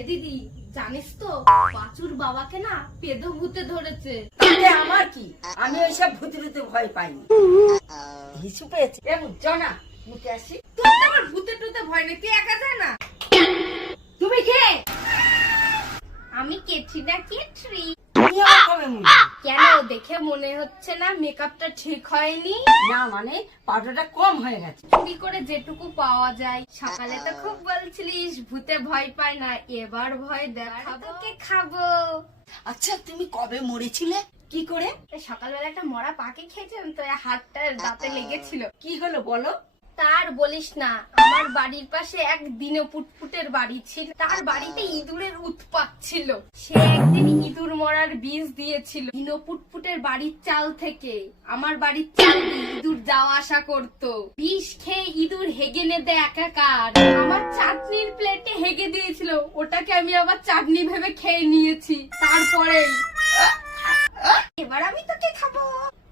এ দিদি, জানিস তো পাঁচুর বাবাকে না পেদো ভূতে ধরেছে। তাতে আমার কি? আমি ওইসব ভূতে ভয় পাইনি। হিসু পেয়েছে জনা মুখে আসি। তোর তো আবার ভূতে টুতে ভয় নেই, তুই একা যা না। তুমি কে? আমি কেটরি না কেটরি। তুমি আমার কবে মুড়ি? কেন, দেখে মনে হচ্ছে না মেকআপটা ঠিক হয়নি? না মানে পাউডারটা কম হয়ে গেছে। চুরি করে যেটুকু পাওয়া যায়। সকালে তো খুব বলছিলিস ভূতে ভয় পায় না, এবার ভয় দেখাবো, তোকে খাবো। আচ্ছা তুমি কবে মরেছিলে? কি করে? এই সকালবেলা একটা মরা পাখি খেয়েছিলাম তো, হাতটা দাঁতে লেগেছিল। কি হলো বলো? তার বলিস না, আমার বাড়ির পাশে এক দিনো পুটপুটের বাড়ি ছিল। তার বাড়িতে ইঁদুরের উৎপাত ছিল। সে একদিন ইঁদুর মরার বীজ দিয়েছিল দিনো পুটপুটের বাড়ির চাল থেকে। আমার বাড়ির চাল দিয়ে ইঁদুর যাওয়া আসা করতো। বিষ খেয়ে ইঁদুর হেগে নেদে একাকার। আমার চাটনির প্লেটে হেগে দিয়েছিল, ওটাকে আমি আবার চাটনি ভেবে খেয়ে নিয়েছি। তারপরেই এবার আমি তোকে খাবো।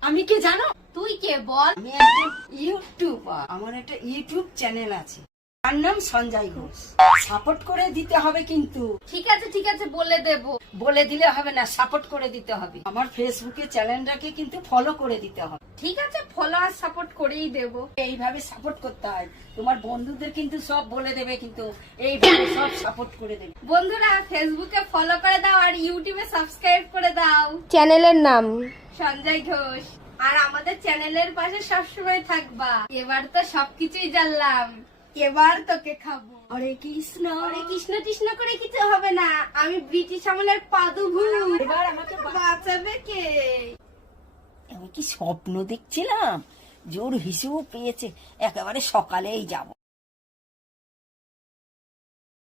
আমি কে জানো? তুই কে বল? আমি একজন ইউটিউবার। আমার একটা ইউটিউব চ্যানেল আছে, তার নাম সঞ্জয় ঘোষ। সাপোর্ট করে দিতে হবে কিন্তু। ঠিক আছে বলে দেবো। বলে দিলে হবে না, সাপোর্ট করে দিতে হবে। আমার ফেসবুকে চ্যানেলটাকে কিন্তু ফলো করে দিতে হবে। ঠিক আছে, ফলো আর সাপোর্ট করেই দেবো। এইভাবে সাপোর্ট করতে হয়। তোমার বন্ধুদের কিন্তু সব বলে দেবে, কিন্তু এইভাবে সব সাপোর্ট করে দেবে। বন্ধুরা, ফেসবুকে ফলো করে দাও আর ইউটিউবে সাবস্ক্রাইব করে দাও। চ্যানেলের নাম সঞ্জয় ঘোষ। আর আমাদের চ্যানেলের পাশে সবসময় থাকবা। এবার তো সবকিছুই জানলাম, এবার তোকে খাবো। হরে কৃষ্ণ। আরে কৃষ্ণ কৃষ্ণ করে কিছু হবে না, আমি ব্রিটিশ আমলের পাদুভূত। এবার আমাকে বাঁচাবে কে? আমি কি স্বপ্ন দেখছিলাম? জোর হিসেব পেয়েছে, একেবারে সকালেই যাব।